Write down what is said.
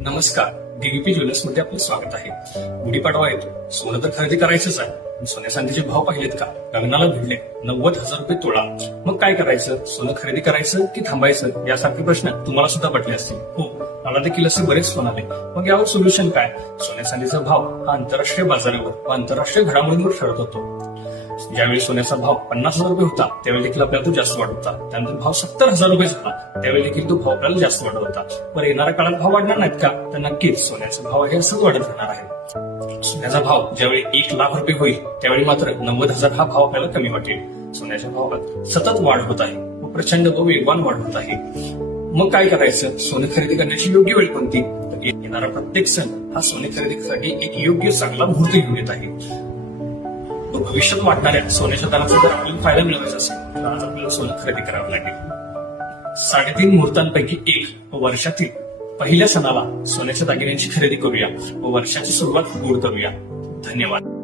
नमस्कार. डीव्हीपी ज्वेलर्स मध्ये आपलं स्वागत आहे. गुढीपाडवा येतो, सोनं तर खरेदी करायचंच आहे. पण सोन्या चांदीचे भाव पाहिलेत का? लग्नाला भिडले 90,000 रुपये तोळा. मग काय करायचं? सोनं खरेदी करायचं की थांबायचं? यासारखे प्रश्न तुम्हाला सुद्धा पडले असतील. हो, मला देखील असे बरेच फोन आले. मग यावर सोल्युशन काय? सोन्या चांदीचा भाव हा आंतरराष्ट्रीय बाजारावर व आंतरराष्ट्रीय घडामोडींवर ठरत होतो. ज्यावेळी सोन्याचा भाव 50,000 रुपये होता त्यावेळी देखील आपल्याला तो जास्त वाटत होता. त्यानंतर भाव 70,000 रुपये झाला त्यावेळी देखील तो भाव आपल्याला जास्त वाटत होता. पण येणाऱ्या काळात भाव वाढणार नाहीत का? तर नक्कीच सोन्याचा भाव हे असंच वाढत राहणार आहे. सोन्याचा भाव ज्यावेळी 1,00,000 रुपये होईल त्यावेळी मात्र 90,000 हा भाव आपल्याला कमी वाटेल. सोन्याच्या भावात सतत वाढ होत आहे व प्रचंड व वेगवान वाढ होत आहे. मग काय करायचं? सोने खरेदी करण्याची योग्य वेळ कोणती? तर येणारा प्रत्येक सण हा सोने खरेदीसाठी एक योग्य चांगला मुहूर्त घेऊन येत आहे. भविष्यात वाढणाऱ्या सोन्याच्या दराचा जर आपल्याला फायदा मिळवायचा असेल तर आज आपल्याला सोनं खरेदी करावं लागेल. 3.5 मुहूर्तांपैकी एक व वर्षातील पहिल्या सणाला सोन्याच्या दागिन्यांची खरेदी करूया व वर्षाची सुरुवात गोड करूया. धन्यवाद.